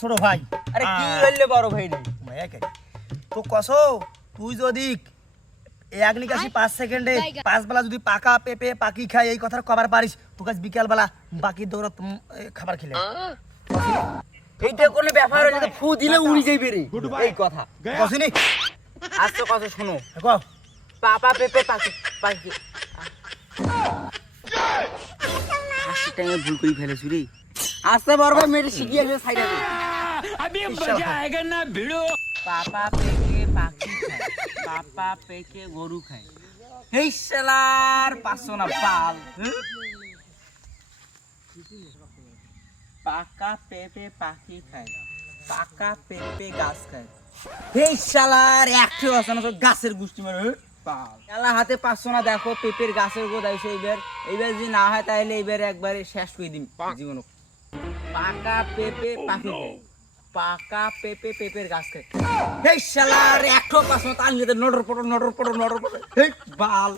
ছোট ভাই আরে কি হইলে বড় ভাই রে তো কসো তুই যদি এক নিকাশি 5 সেকেন্ডে 5 বেলা যদি পাকা পেঁপে পাকি খাই এই কথা কবার পারিস তোকে বিকাল বেলা বাকি দৌড় খাবার খেলে এইটা কোনো ব্যাপার হইলে তো ফু দিলে উড়ি যাইবে রে এই কথা কসিনি আচ্ছা কথা শোনো কো পাপা পেপে পাকি পাকি হাসি টাইমে ভুল করে ফেলেছি রে আস্তে বড় ভাই মেরে শিখিয়ে গেছে সাইডে अभी मजा आएगा ना भिड़ो পাপা পেকে পাখি খায় পাপা পেকে গরু খায় এই শালার পাঁচশো না পাল পাকা পেঁপে পাখি খায় পাকা পেঁপে গাছ খায় এই শালার একটু আছে না গাছের গুষ্টি মারে পাল শালা হাতে 500 না দেখো পেঁপের গাছের গোদ আইছে এইবার যদি না হয় তাহলে এইবার একবারে শেষ করে দিন জীবন পাকা পেঁপে পাখি খায় পাকা পেঁপে পেঁপের গাছ খায় এই শালার একটু 500 তার নিতে নড়র পড়ো এই বাল